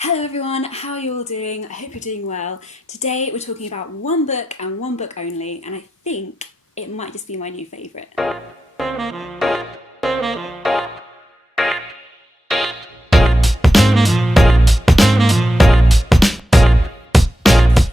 Hello everyone, how are you all doing? I hope you're doing well. Today we're talking about one book and one book only, and I think it might just be my new favourite.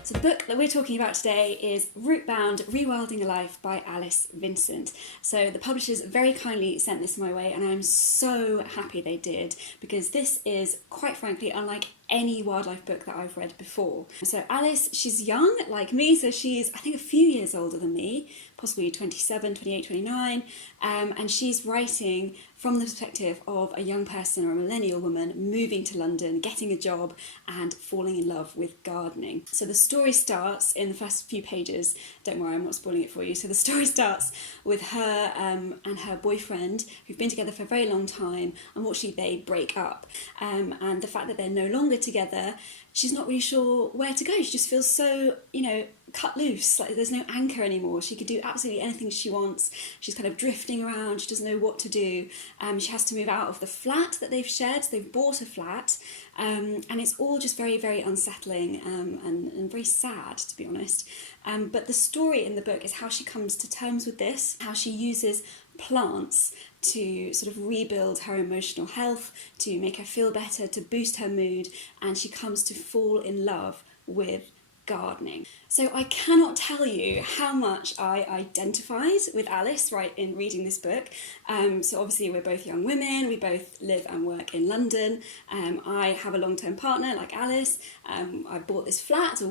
So the book that we're talking about today is Rootbound, Rewilding a Life by Alice Vincent. So the publishers very kindly sent this my way, and I'm so happy they did, because this is, quite frankly, unlike any wildlife book that I've read before. So Alice, she's young like me, so she's I think a few years older than me, possibly 27, 28, 29, and she's writing from the perspective of a young person or a millennial woman moving to London, getting a job and falling in love with gardening. So the story starts in the first few pages, don't worry, I'm not spoiling it for you. So the story starts with her and her boyfriend, who've been together for a very long time. Unfortunately, they break up, and the fact that they're no longer together, she's not really sure where to go. She just feels so, cut loose, like there's no anchor anymore. She could do absolutely anything she wants. She's kind of drifting around, she doesn't know what to do. She has to move out of the flat that they've shared, so they've bought a flat, and it's all just very, very unsettling and very sad, to be honest. But the story in the book is how she comes to terms with this, how she uses plants to sort of rebuild her emotional health, to make her feel better, to boost her mood, and she comes to fall in love with gardening. So I cannot tell you how much I identified with Alice in reading this book. So obviously we're both young women, we both live and work in London. I have a long-term partner like Alice. We bought this flat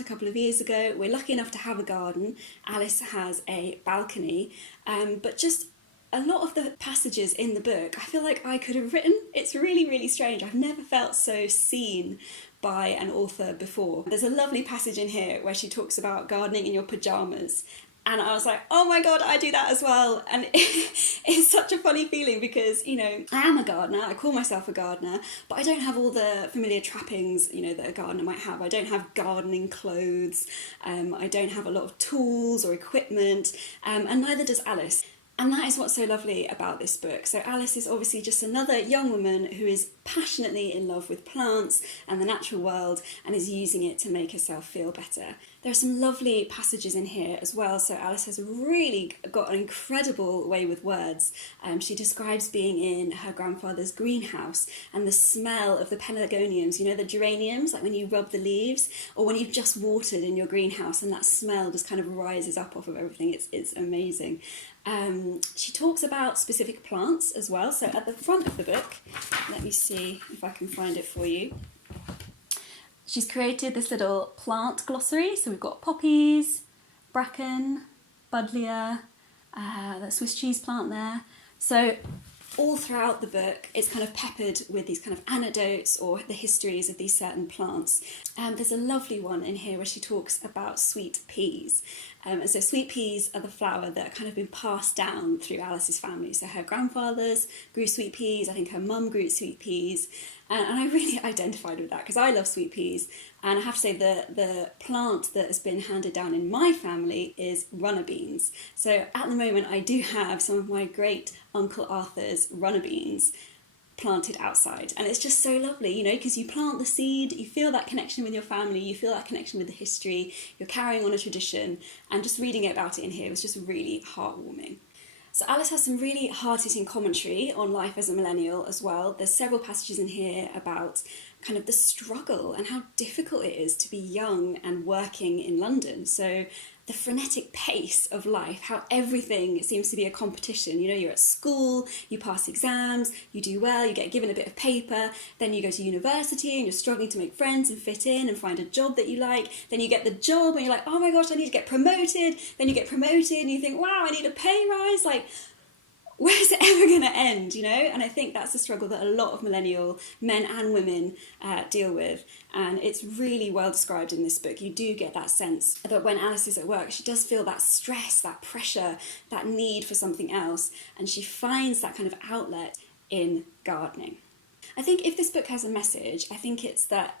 a couple of years ago. We're lucky enough to have a garden. Alice has a balcony, but just a lot of the passages in the book I feel like I could have written. It's really, really strange. I've never felt so seen by an author before. There's a lovely passage in here where she talks about gardening in your pyjamas, and I was like, oh my god, I do that as well. And it's such a funny feeling because, I am a gardener, I call myself a gardener, but I don't have all the familiar trappings, that a gardener might have. I don't have gardening clothes, I don't have a lot of tools or equipment, and neither does Alice. And that is what's so lovely about this book. So Alice is obviously just another young woman who is passionately in love with plants and the natural world and is using it to make herself feel better. There are some lovely passages in here as well. So Alice has really got an incredible way with words. She describes being in her grandfather's greenhouse and the smell of the pelargoniums, the geraniums, like when you rub the leaves, or when you've just watered in your greenhouse and that smell just kind of rises up off of everything. It's amazing. She talks about specific plants as well. So at the front of the book, let me see if I can find it for you. She's created this little plant glossary. So we've got poppies, bracken, buddleia, the Swiss cheese plant there. So all throughout the book, it's kind of peppered with these kind of anecdotes or the histories of these certain plants. There's a lovely one in here where she talks about sweet peas. And so sweet peas are the flower that have kind of been passed down through Alice's family. So her grandfathers grew sweet peas, I think her mum grew sweet peas, and I really identified with that because I love sweet peas. And I have to say the plant that has been handed down in my family is runner beans. So at the moment I do have some of my great Uncle Arthur's runner beans planted outside, and it's just so lovely, because you plant the seed, you feel that connection with your family, you feel that connection with the history, you're carrying on a tradition, and just reading about it in here was just really heartwarming. So Alice has some really hard-hitting commentary on life as a millennial as well. There's several passages in here about kind of the struggle and how difficult it is to be young and working in London. So the frenetic pace of life, how everything seems to be a competition. You're at school, you pass exams, you do well, you get given a bit of paper, then you go to university and you're struggling to make friends and fit in and find a job that you like, then you get the job and you're like, oh my gosh, I need to get promoted, then you get promoted and you think, wow, I need a pay rise, like, where's it ever going to end, And I think that's a struggle that a lot of millennial men and women deal with, and it's really well described in this book. You do get that sense that when Alice is at work, she does feel that stress, that pressure, that need for something else, and she finds that kind of outlet in gardening. I think if this book has a message, I think it's that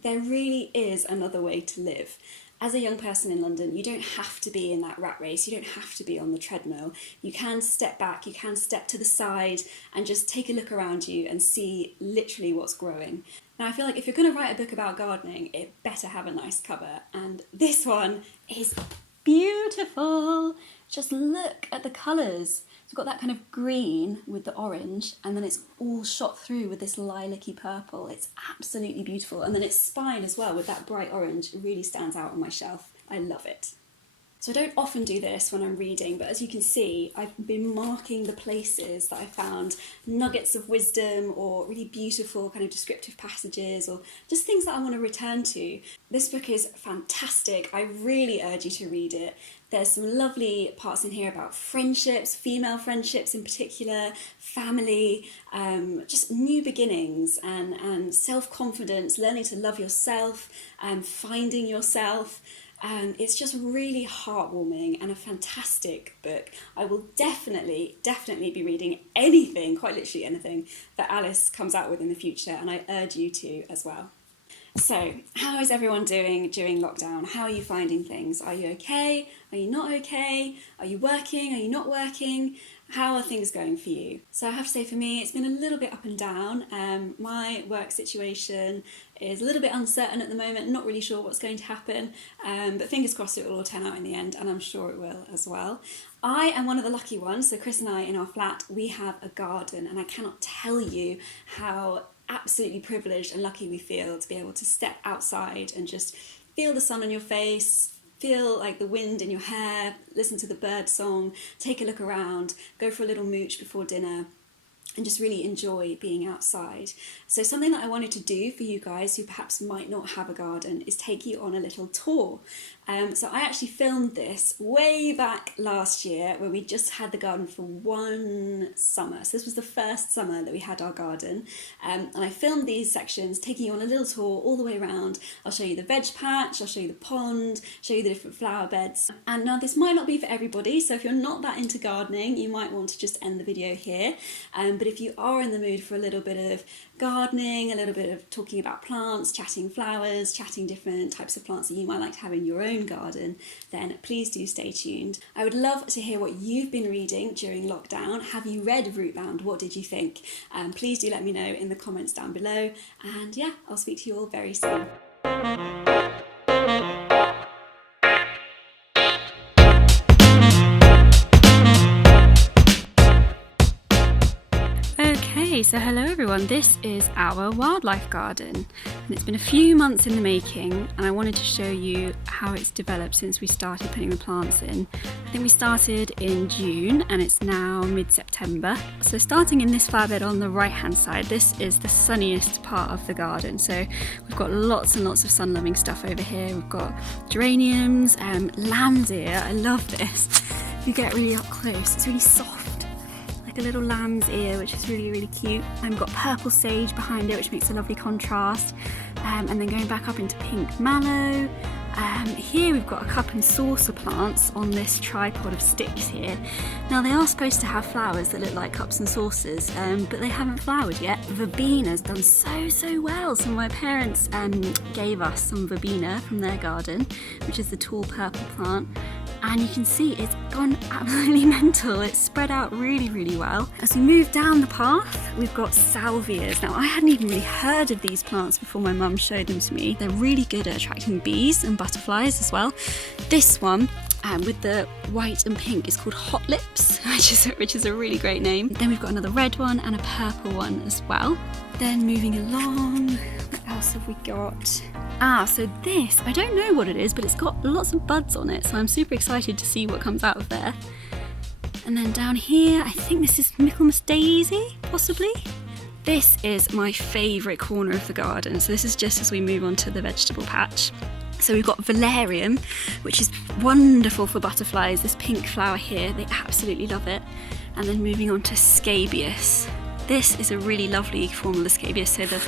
there really is another way to live. As a young person in London, you don't have to be in that rat race, you don't have to be on the treadmill. You can step back, you can step to the side and just take a look around you and see literally what's growing. Now I feel like if you're going to write a book about gardening, it better have a nice cover, and this one is beautiful. Just look at the colours. It's got that kind of green with the orange, and then it's all shot through with this lilac-y purple. It's absolutely beautiful. And then its spine as well with that bright orange really stands out on my shelf. I love it. So I don't often do this when I'm reading, but as you can see, I've been marking the places that I found nuggets of wisdom or really beautiful kind of descriptive passages or just things that I want to return to. This book is fantastic. I really urge you to read it. There's some lovely parts in here about friendships, female friendships in particular, family, just new beginnings and self-confidence, learning to love yourself, finding yourself. It's just really heartwarming and a fantastic book. I will definitely be reading anything, quite literally anything, that Alice comes out with in the future, and I urge you to as well. So, how is everyone doing during lockdown? How are you finding things? Are you okay? Are you not okay? Are you working? Are you not working? How are things going for you? So I have to say, for me, it's been a little bit up and down. My work situation is a little bit uncertain at the moment, not really sure what's going to happen, but fingers crossed it will all turn out in the end, and I'm sure it will as well. I am one of the lucky ones, so Chris and I in our flat, we have a garden, and I cannot tell you how absolutely privileged and lucky we feel to be able to step outside and just feel the sun on your face, feel like the wind in your hair, listen to the bird song, take a look around, go for a little mooch before dinner, and just really enjoy being outside. So something that I wanted to do for you guys who perhaps might not have a garden is take you on a little tour. So I actually filmed this way back last year where we just had the garden for one summer. So this was the first summer that we had our garden. And I filmed these sections, taking you on a little tour all the way around. I'll show you the veg patch, I'll show you the pond, show you the different flower beds. And now this might not be for everybody, so if you're not that into gardening, you might want to just end the video here. But if you are in the mood for a little bit of gardening, a little bit of talking about plants, chatting flowers, chatting different types of plants that you might like to have in your own garden, then please do stay tuned. I would love to hear what you've been reading during lockdown. Have you read Rootbound? What did you think? Please do let me know in the comments down below. And yeah, I'll speak to you all very soon. So hello everyone, this is our wildlife garden, and it's been a few months in the making, and I wanted to show you how it's developed since we started putting the plants in. I think we started in June and it's now mid-September. So starting in this flower bed on the right hand side, this is the sunniest part of the garden, so we've got lots and lots of sun-loving stuff over here. We've got geraniums, lamb's ear, I love this. If you get really up close, it's really soft, like a little lamb's ear, which is really cute. And we've got purple sage behind it, which makes a lovely contrast, and then going back up into pink mallow. Here we've got a cup and saucer plants on this tripod of sticks here. Now they are supposed to have flowers that look like cups and saucers, but they haven't flowered yet. Verbena's done so well. So my parents gave us some verbena from their garden, which is the tall purple plant. And you can see it's gone absolutely mental. It's spread out really well. As we move down the path, we've got salvias. Now I hadn't even really heard of these plants before my mum showed them to me. They're really good at attracting bees and butterflies as well. This one, with the white and pink, is called Hot Lips, which is a really great name. Then we've got another red one and a purple one as well. Then moving along, what else have we got? So this, I don't know what it is, but it's got lots of buds on it, so I'm super excited to see what comes out of there. And then down here, I think this is Michaelmas Daisy, possibly? This is my favourite corner of the garden, so this is just as we move on to the vegetable patch. So we've got Valerium, which is wonderful for butterflies, this pink flower here, they absolutely love it. And then moving on to Scabious. This is a really lovely form of the Scabious, so the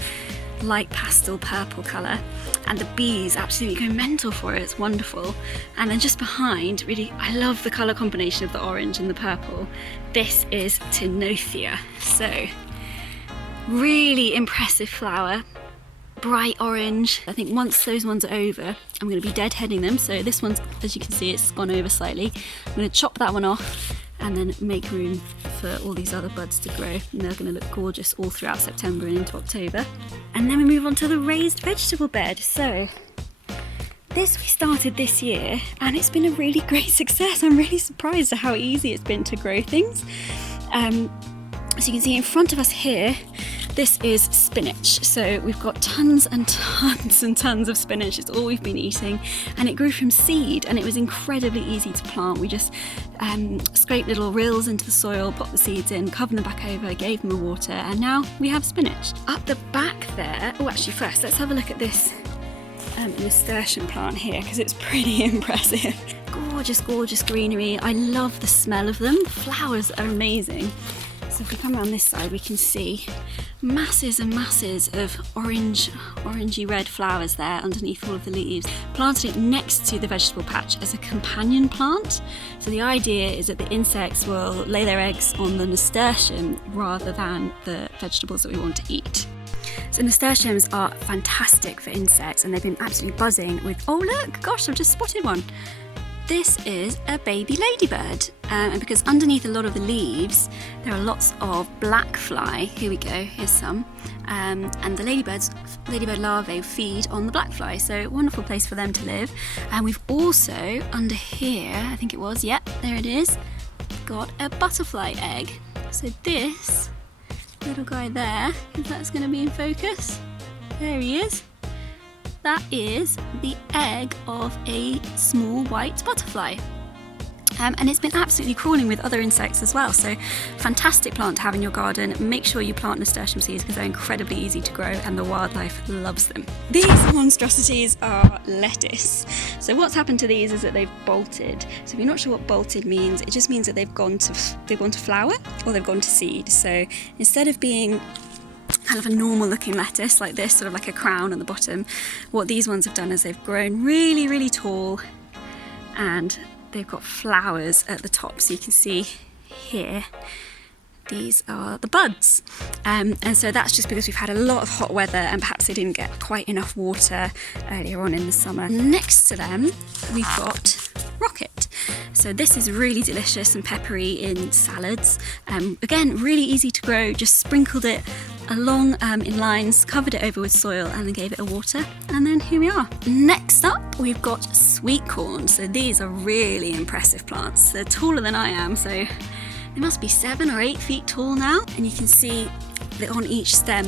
light pastel purple colour, and the bees absolutely go mental for it, it's wonderful. And then just behind, really, I love the colour combination of the orange and the purple. This is Tithonia, so really impressive flower, bright orange. I think once those ones are over, I'm going to be deadheading them. So this one's, as you can see, it's gone over slightly. I'm going to chop that one off and then make room for all these other buds to grow, and they're going to look gorgeous all throughout September and into October. And then we move on to the raised vegetable bed. So this we started this year and it's been a really great success. I'm really surprised at how easy it's been to grow things. So you can see in front of us here, this is spinach. So we've got tons and tons and tons of spinach. It's all we've been eating, and it grew from seed and it was incredibly easy to plant. We just scraped little rills into the soil, popped the seeds in, covered them back over, gave them the water, and now we have spinach. Up the back there, oh actually first let's have a look at this nasturtium plant here, because it's pretty impressive. Gorgeous, gorgeous greenery. I love the smell of them. The flowers are amazing. So if we come around this side, we can see masses and masses of orangey red flowers there underneath all of the leaves. Planted it next to the vegetable patch as a companion plant. So the idea is that the insects will lay their eggs on the nasturtium rather than the vegetables that we want to eat. So nasturtiums are fantastic for insects, and they've been absolutely buzzing with, oh look, gosh, I've just spotted one. This is a baby ladybird, and because underneath a lot of the leaves there are lots of black fly. Here we go, here's some, and the ladybird larvae feed on the black fly, so wonderful place for them to live. And we've also under here, I think it was, yep, there it is, got a butterfly egg. So this little guy there, if that's going to be in focus, there he is. That is the egg of a small white butterfly. And it's been absolutely crawling with other insects as well, so fantastic plant to have in your garden. Make sure you plant nasturtium seeds because they're incredibly easy to grow and the wildlife loves them. These monstrosities are lettuce. So what's happened to these is that they've bolted. So if you're not sure what bolted means, it just means that they've gone to flower or they've gone to seed. So instead of being kind of a normal looking lettuce like this, sort of like a crown at the bottom, what these ones have done is they've grown really, really tall and they've got flowers at the top. So you can see here, these are the buds. And so that's just because we've had a lot of hot weather and perhaps they didn't get quite enough water earlier on in the summer. Next to them, we've got rocket. So this is really delicious and peppery in salads. Again, really easy to grow, just sprinkled it along in lines, covered it over with soil and then gave it a water, and then here we are. Next up we've got sweet corn. So these are really impressive plants. They're taller than I am, so they must be 7 or 8 feet tall now, and you can see that on each stem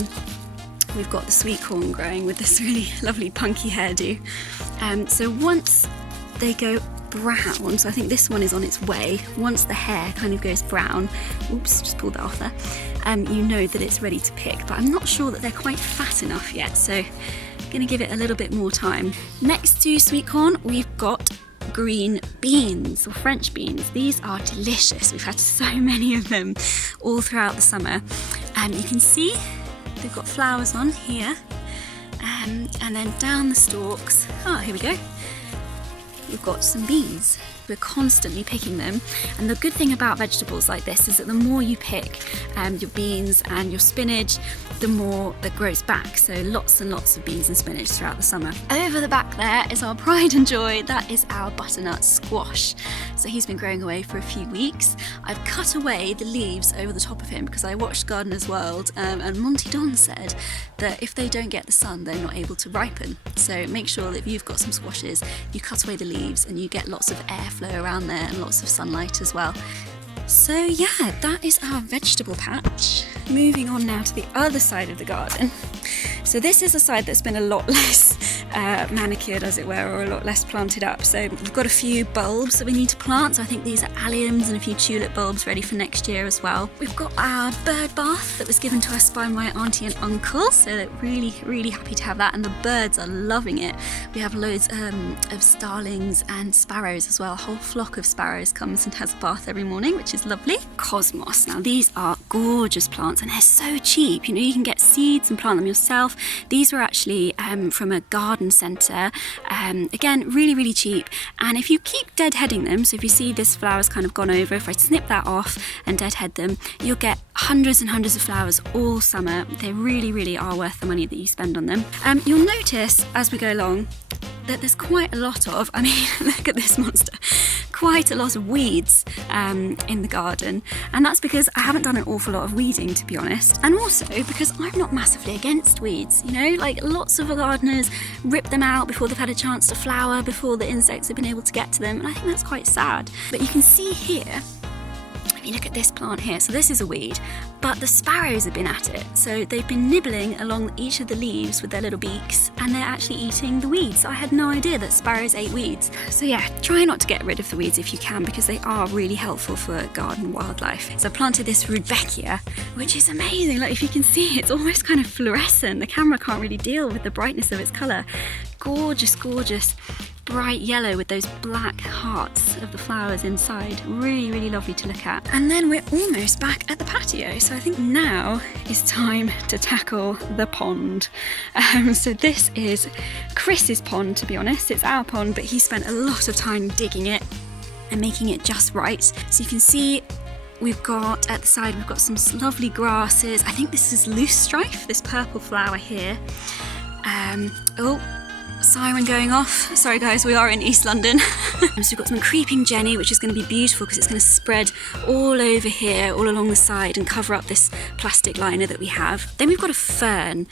we've got the sweet corn growing with this really lovely punky hairdo. So once they go brown, so I think this one is on its way, once the hair kind of goes brown, oops, just pulled that off there, you know that it's ready to pick, but I'm not sure that they're quite fat enough yet, so I'm going to give it a little bit more time. Next to sweet corn we've got green beans or French beans. These are delicious. We've had so many of them all throughout the summer. You can see they've got flowers on here, and then down the stalks, here we go, we've got some beans. We're constantly picking them, and the good thing about vegetables like this is that the more you pick your beans and your spinach, the more that grows back. So lots and lots of beans and spinach throughout the summer. Over the back there is our pride and joy. That is our butternut squash. So he's been growing away for a few weeks. I've cut away the leaves over the top of him because I watched Gardener's World, and Monty Don said that if they don't get the sun, they're not able to ripen. So make sure that if you've got some squashes, you cut away the leaves and you get lots of airflow around there and lots of sunlight as well. So yeah, that is our vegetable patch. Moving on now to the other side of the garden. So this is a side that's been a lot less manicured, as it were, or a lot less planted up. So we've got a few bulbs that we need to plant. So I think these are alliums and a few tulip bulbs ready for next year as well. We've got our bird bath that was given to us by my auntie and uncle, so they're really, really happy to have that, and the birds are loving it. We have loads of starlings and sparrows as well. A whole flock of sparrows comes and has a bath every morning, which is lovely. Cosmos. Now these are gorgeous plants and they're so cheap. You know, you can get seeds and plant them yourself. These were actually from a garden centre. Again, really, really cheap. And if you keep deadheading them, so if you see this flower's kind of gone over, if I snip that off and deadhead them, you'll get hundreds and hundreds of flowers all summer. They really, really are worth the money that you spend on them. You'll notice as we go along, that there's quite a lot of, I mean, look at this monster, quite a lot of weeds in the garden, and that's because I haven't done an awful lot of weeding, to be honest, and also because I'm not massively against weeds, you know, like lots of gardeners rip them out before they've had a chance to flower, before the insects have been able to get to them, and I think that's quite sad. But you can see here, if you look at this plant here, so this is a weed, but the sparrows have been at it. So they've been nibbling along each of the leaves with their little beaks, and they're actually eating the weeds. I had no idea that sparrows ate weeds. So yeah, try not to get rid of the weeds if you can, because they are really helpful for garden wildlife. So I planted this Rudbeckia, which is amazing. Like, if you can see, it's almost kind of fluorescent. The camera can't really deal with the brightness of its colour. Gorgeous, gorgeous. Bright yellow with those black hearts of the flowers inside. Really, really lovely to look at. And then we're almost back at the patio, so I think now is time to tackle the pond. So this is Chris's pond, to be honest. It's our pond, but he spent a lot of time digging it and making it just right. So you can see we've got at the side, we've got some lovely grasses. I think this is loosestrife, this purple flower here. Oh, siren going off. Sorry guys, we are in East London. So we've got some creeping jenny, which is going to be beautiful because it's going to spread all over here, all along the side, and cover up this plastic liner that we have. Then we've got a fern.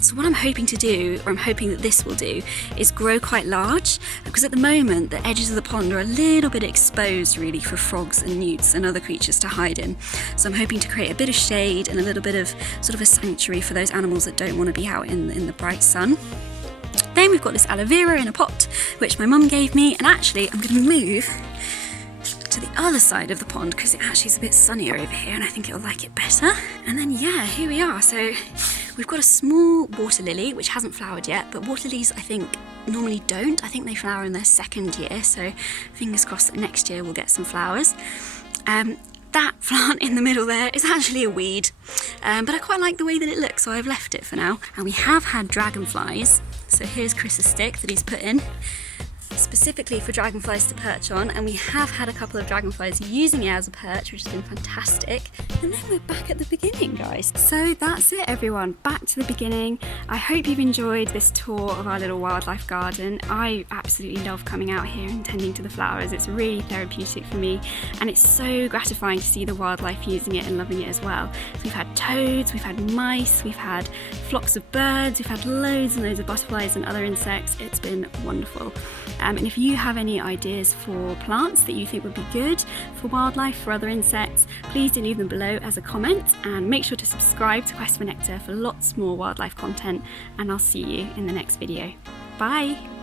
So what I'm hoping to do, or I'm hoping that this will do, is grow quite large, because at the moment the edges of the pond are a little bit exposed really for frogs and newts and other creatures to hide in. So I'm hoping to create a bit of shade and a little bit of sort of a sanctuary for those animals that don't want to be out in the bright sun. Then we've got this aloe vera in a pot, which my mum gave me, and actually I'm going to move to the other side of the pond because it actually is a bit sunnier over here and I think it'll like it better. And then yeah, here we are. So we've got a small water lily which hasn't flowered yet, but water lilies I think normally don't. I think they flower in their second year, so fingers crossed that next year we'll get some flowers. That plant in the middle there is actually a weed, but I quite like the way that it looks, so I've left it for now. And we have had dragonflies, so here's Chris's stick that he's put in specifically for dragonflies to perch on, and we have had a couple of dragonflies using it as a perch, which has been fantastic. And then we're back at the beginning, guys. So that's it, everyone, back to the beginning. I hope you've enjoyed this tour of our little wildlife garden. I absolutely love coming out here and tending to the flowers. It's really therapeutic for me, and it's so gratifying to see the wildlife using it and loving it as well. So we've had toads, we've had mice, we've had flocks of birds, we've had loads and loads of butterflies and other insects. It's been wonderful. And if you have any ideas for plants that you think would be good for wildlife, for other insects, please do leave them below as a comment, and make sure to subscribe to Quest for Nectar for lots more wildlife content, and I'll see you in the next video. Bye!